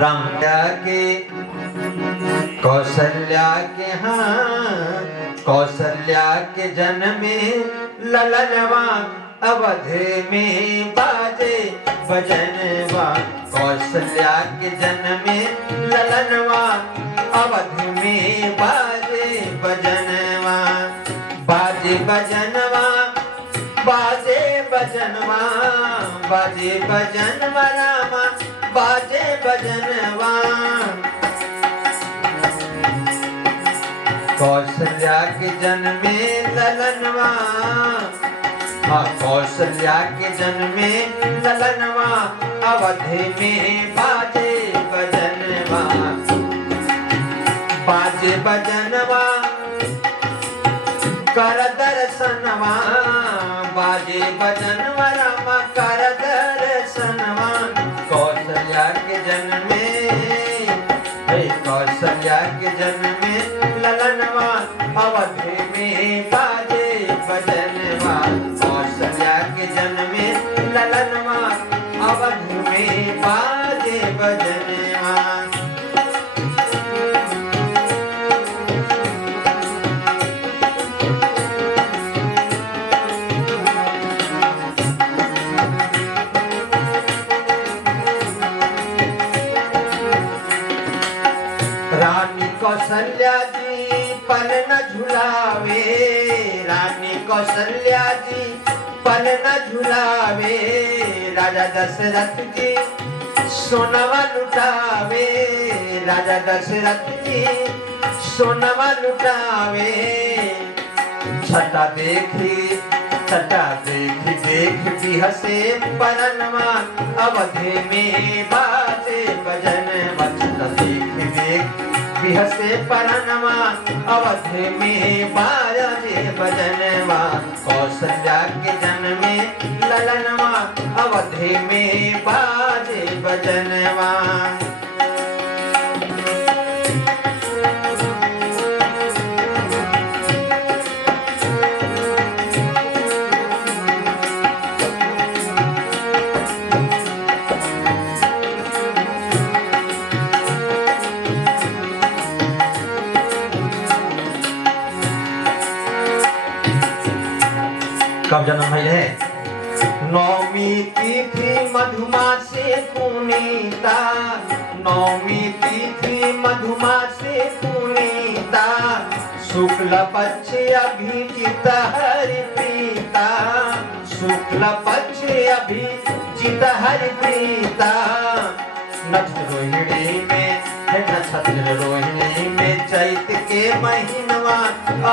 राम के कौशल्या के कौशल्या के जन्मे ललनवा अवध में बाजे बजनवा। कौशल्या के जन्मे ललनवा अवध में बाजे बजनवा। बाजे बजनवा बाजे बजनवा बाजे बजनवा रामा बाजे बजनवा। कौशल्या के जन्मे ललनवा कौशल्या के जन्मे ललनवा अवध में बाजे बजनवा। बाजे बजनवा कर दर्शनवा बाजे बजनवा रामा कर दर्शनवा। कौशल्या के जन्मे कौशल्या के जन्मे ललनवा अवध में बाजे बजनवा। कौशल्या के जन्मे ललनवा अवध में बाजे बजनवा। रानी कौशल्या जी पल न झुलावे रानी कौशल्या जी पल न झुलावे। राजा दशरथ जी सोनवा लुटावे राजा दशरथ जी सोनवा लुटावे। छटा देखी देख भी हसे परनवा अवध में बाजे बजनवा। छटा देख बिहसे परनवा अवध में बाजे बजनवा। कौशल्या के जन्मे ललनवा अवध में बाजे बजनवा। कब जन्म भइल है? नौमी तिथि मधुमासे पुनीता नौमी तिथि मधुमासे पुनीता। शुक्ल पक्ष अभिजित हरि प्रीता शुक्ल पक्ष अभिजित हरि प्रीता। नक्षत्र रोहिणी में नक्षत्र रोहिणी में चैत के महीनवा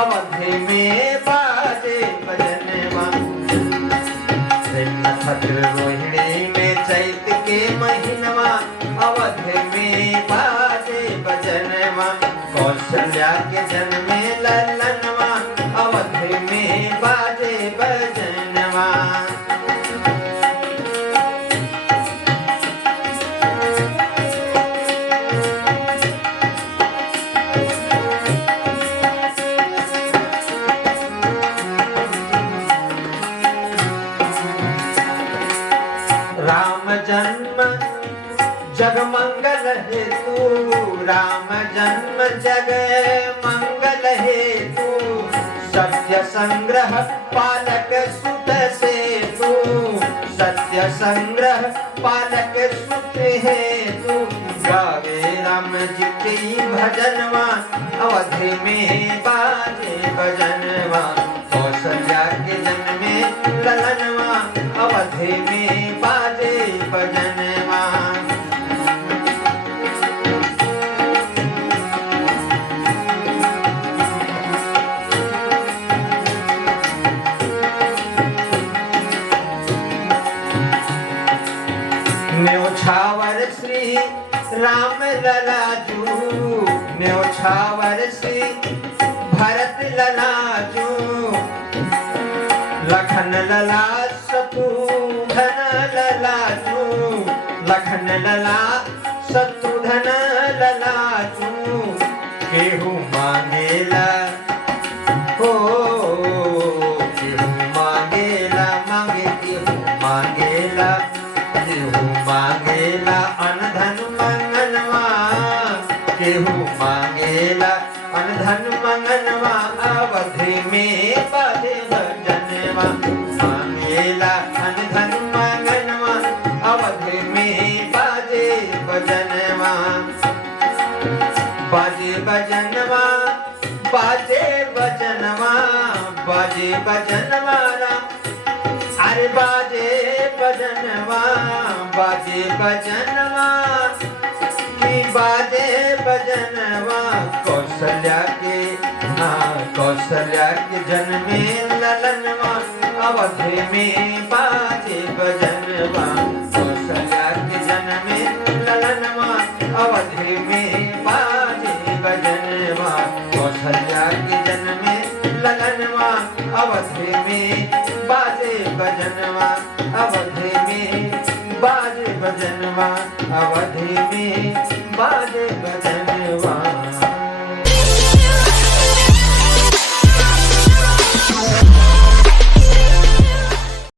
अवध में बाजे बजनवा। नक्षत्र रोहिणी में चैत के महीनवा अवध में बाजे बजनवा। कौशल्या के जन्मे ललनवा अवध में बाजे बजनवा। राम जन्म जग मंगल हेतु राम जन्म जग मंगल हेतु। सत्य संग्रह पालक सुत सेतु सत्य संग्रह पालक सुत हेतु। गावे राम जी के भजनवा अवध में बाजे बजनवा। कौशल्या के जन्मे ललनवा अवध में बाजे बजनवा। न्योछावर श्री राम ललाजू न्योछावर श्री भरत ललाजू। लखन लला शत्रुघ्न ललाजू लखन लला शत्रुघ्न ललाजू। केहू मांगेला हो केहू मांगेला मांगे केहू मांगेला केहू मांगेला अनधन मंगल बजनवा मांगेला धन धन मंगनवा अवध में बाजे बजनवा बाजे बजनवा बाजे बजनवा बाजे बजनवा अरे बाजे बजनवा बाजे बजनवा की बाजे बजनवा कौशल्या के जन्मे ललनवा अवध में बाजे बजनवा कौशल्या के जन्मे ललनवा अवध में बाजे बजनवा कौशल्या के जन्मे ललनवा अवध में बाजे बजनवा अवध में बाजे बजनवा अवध में बाजे बजनवा।